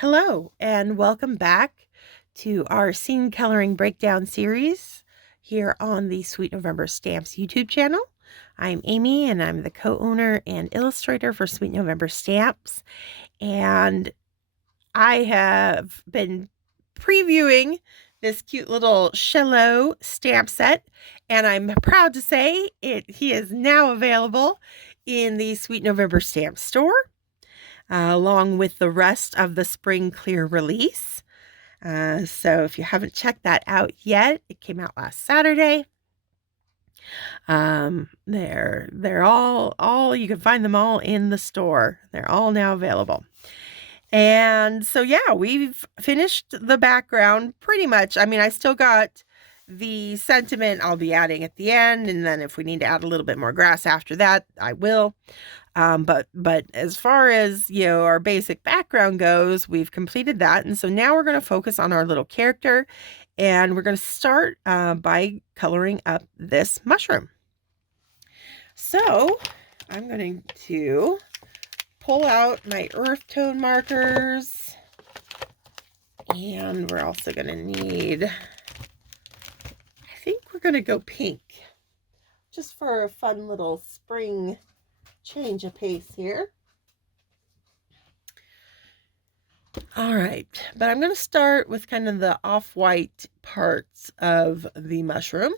Hello, and welcome back to our scene coloring breakdown series here on the Sweet November Stamps YouTube channel. I'm Amy, and I'm the co-owner and illustrator for Sweet November Stamps. And I have been previewing this cute little cello stamp set, and I'm proud to say he is now available in the Sweet November Stamp store, along with the rest of the Spring Clear release. So if you haven't checked that out yet, it came out last Saturday. They're all you can find them all in the store. They're all now available. And so yeah, we've finished the background pretty much. I mean, I still got the sentiment I'll be adding at the end, and then if we need to add a little bit more grass after that, I will. But as far as, our basic background goes, we've completed that. And so now we're going to focus on our little character, and we're going to start by coloring up this mushroom. So I'm going to pull out my earth tone markers, and we're also going to need, I think we're going to go pink, just for a fun little spring change of pace here. All right, but I'm going to start with kind of the off-white parts of the mushroom.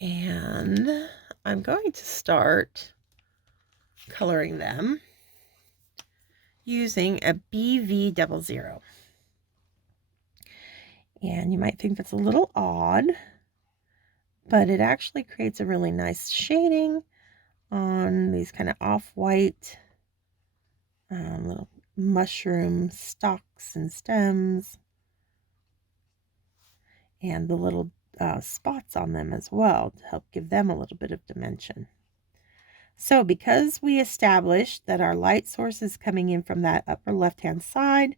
And I'm going to start coloring them using a BV00. And you might think that's a little odd, but it actually creates a really nice shading on these kind of off-white little mushroom stalks and stems, and the little spots on them as well to help give them a little bit of dimension. So because we established that our light source is coming in from that upper left-hand side,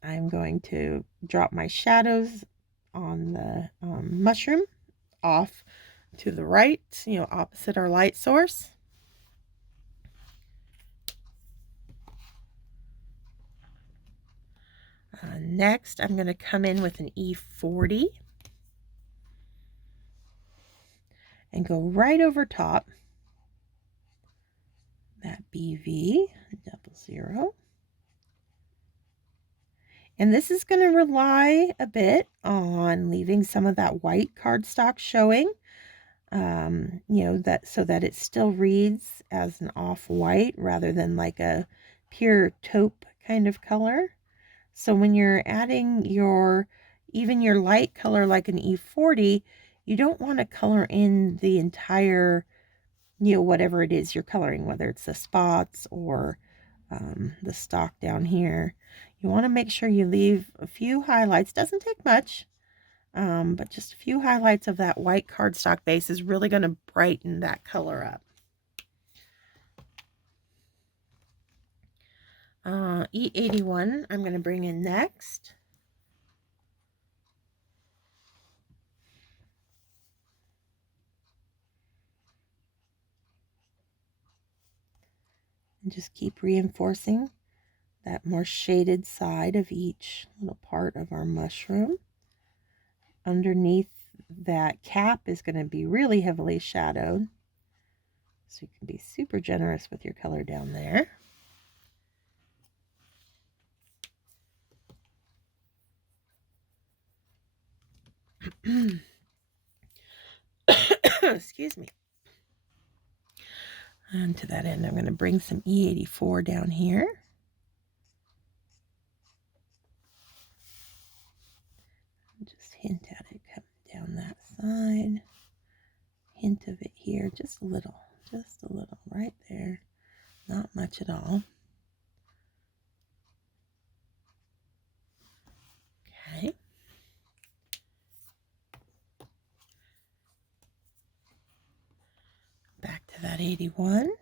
I'm going to drop my shadows on the mushroom off to the right, opposite our light source. Next, I'm going to come in with an E40 and go right over top that BV00. And this is going to rely a bit on leaving some of that white cardstock showing, so that it still reads as an off-white rather than like a pure taupe kind of color. So when you're adding even your light color like an E40, you don't want to color in the entire, whatever it is you're coloring, whether it's the spots or the stalk down here. You want to make sure you leave a few highlights. Doesn't take much, but just a few highlights of that white cardstock base is really going to brighten that color up. E81 I'm going to bring in next. And just keep reinforcing that more shaded side of each little part of our mushroom. Underneath that cap is going to be really heavily shadowed, so you can be super generous with your color down there. Excuse me. And to that end, I'm going to bring some E84 down here. Just hint at it coming down that side. Hint of it here, just a little right there. Not much at all. Okay. Back to that 81.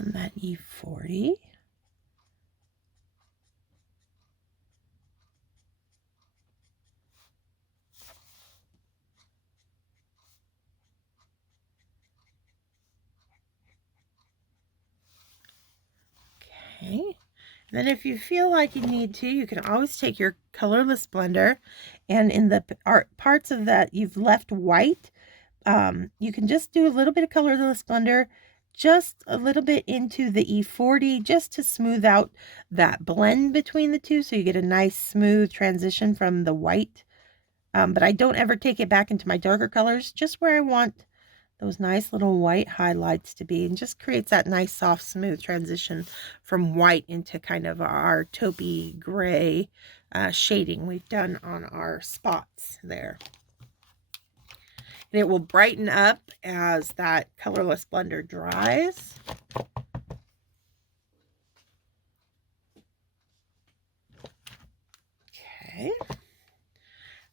And that E40. Okay. And then if you feel like you need to, you can always take your colorless blender, and in the parts of that you've left white, you can just do a little bit of colorless blender, just a little bit into the E40, just to smooth out that blend between the two, so you get a nice smooth transition from the white. But I don't ever take it back into my darker colors, just where I want those nice little white highlights to be, and just creates that nice soft smooth transition from white into kind of our taupey gray shading we've done on our spots there. And it will brighten up as that colorless blender dries. Okay.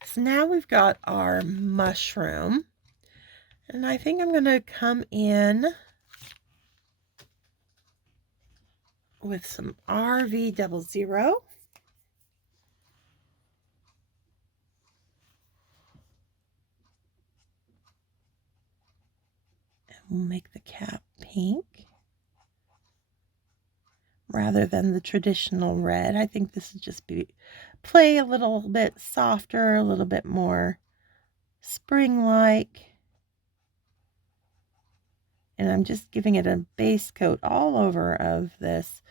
So now we've got our mushroom. And I think I'm going to come in with some RV00. And we'll make the cap pink rather than the traditional red. I think this would just play a little bit softer, a little bit more spring-like. And I'm just giving it a base coat all over of this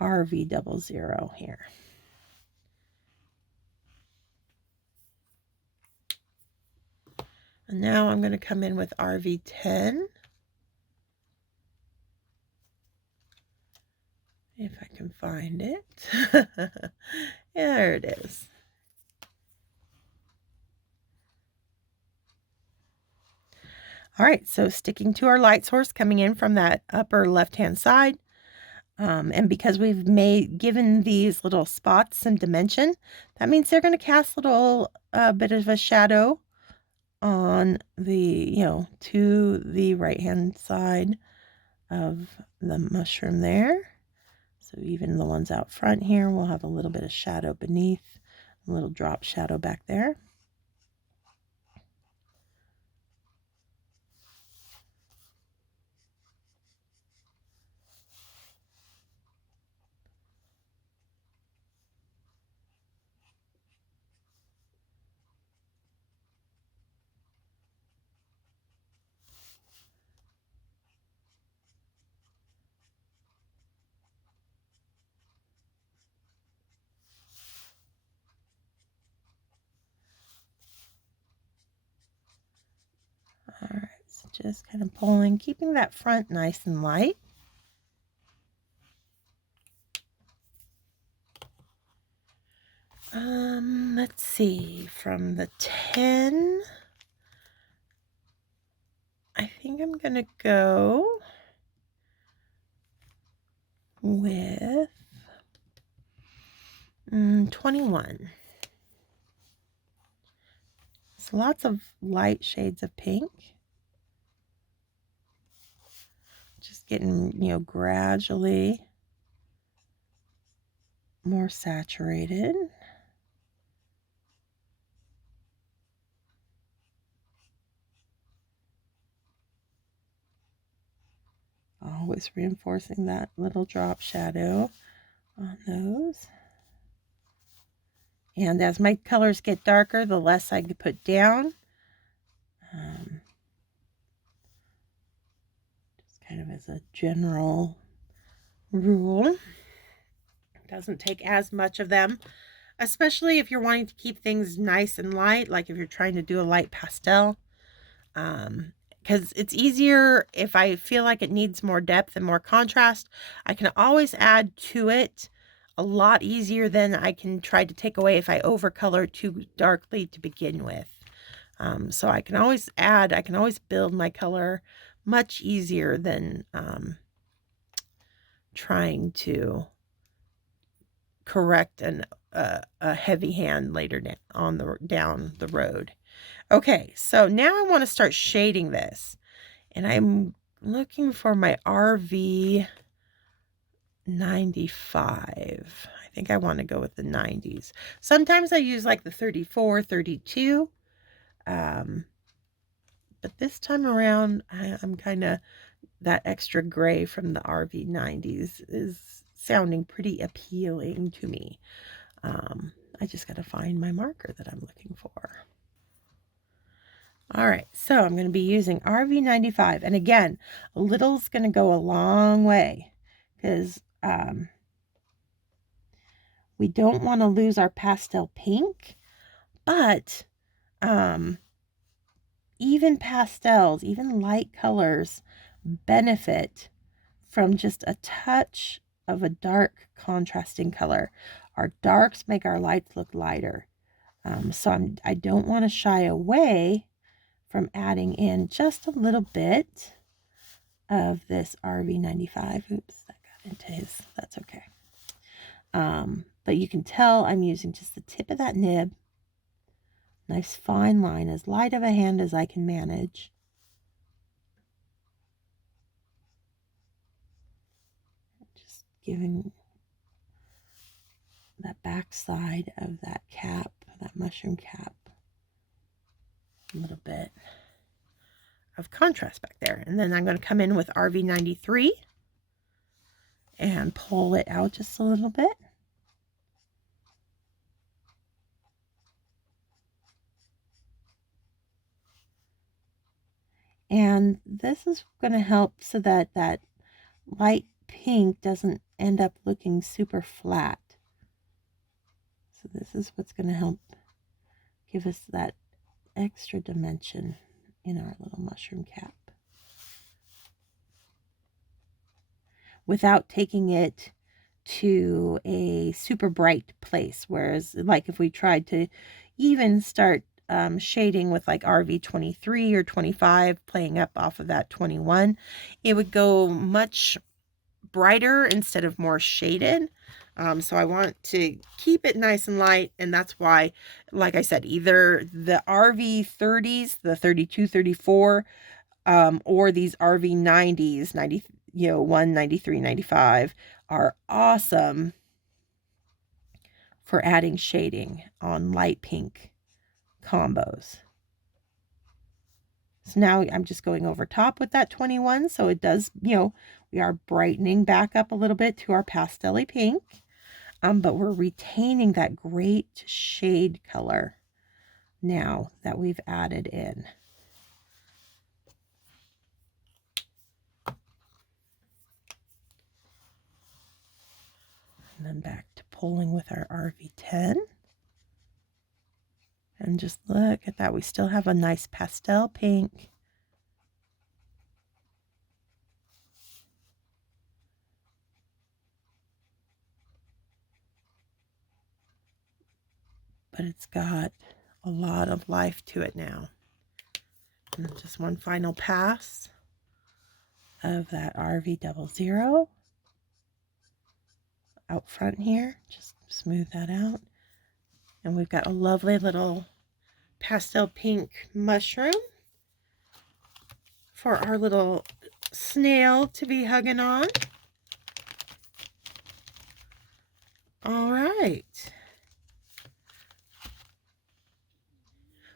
RV00 here. And now I'm going to come in with RV10. If I can find it. There it is. All right, so sticking to our light source, coming in from that upper left-hand side. And because we've given these little spots some dimension, that means they're going to cast a little bit of a shadow on the, to the right-hand side of the mushroom there. So even the ones out front here will have a little bit of shadow beneath, a little drop shadow back there. All right, so just kind of pulling, keeping that front nice and light. Let's see, from the 10, I think I'm gonna go with 21. So lots of light shades of pink. Just getting, gradually more saturated. Always reinforcing that little drop shadow on those. And as my colors get darker, the less I could put down. Just kind of as a general rule. It doesn't take as much of them, especially if you're wanting to keep things nice and light, like if you're trying to do a light pastel. Because it's easier if I feel like it needs more depth and more contrast, I can always add to it a lot easier than I can try to take away if I overcolor too darkly to begin with. So I can always add, I can always build my color much easier than trying to correct a heavy hand later down the road. Okay, so now I want to start shading this, and I'm looking for my RV 95. I think I want to go with the 90s. Sometimes I use like the 34, 32. But this time around, I'm kind of, that extra gray from the RV 90s is sounding pretty appealing to me. I just got to find my marker that I'm looking for. All right, so I'm going to be using RV 95. And again, a little's going to go a long way because we don't want to lose our pastel pink, but even pastels, even light colors benefit from just a touch of a dark contrasting color. Our darks make our lights look lighter. So I don't want to shy away from adding in just a little bit of this RV 95. Oops, that got into his, that's okay. But you can tell I'm using just the tip of that nib. Nice fine line, as light of a hand as I can manage. Just giving that back side of that cap, that mushroom cap, a little bit of contrast back there. And then I'm going to come in with RV 93 and pull it out just a little bit. And this is going to help so that that light pink doesn't end up looking super flat. So this is what's going to help give us that extra dimension in our little mushroom cap, without taking it to a super bright place. Whereas like if we tried to even start shading with like RV 23 or 25, playing up off of that 21, it would go much brighter instead of more shaded. So I want to keep it nice and light, and that's why, like I said, either the RV 30s, the 32, 34, or these RV 90s, 90, 1, 93, 95 are awesome for adding shading on light pink combos. So now I'm just going over top with that 21, so it does, we are brightening back up a little bit to our pastel-y pink, but we're retaining that great shade color now that we've added in. And then back to pulling with our RV10. And just look at that. We still have a nice pastel pink. But it's got a lot of life to it now. And just one final pass of that RV00 out front here. Just smooth that out. And we've got a lovely little pastel pink mushroom for our little snail to be hugging on. All right.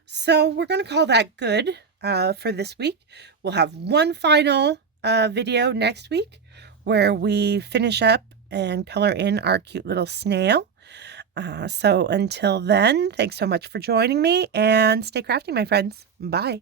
So we're going to call that good for this week. We'll have one final video next week where we finish up and color in our cute little snail. So until then, thanks so much for joining me, and stay crafty, my friends. Bye.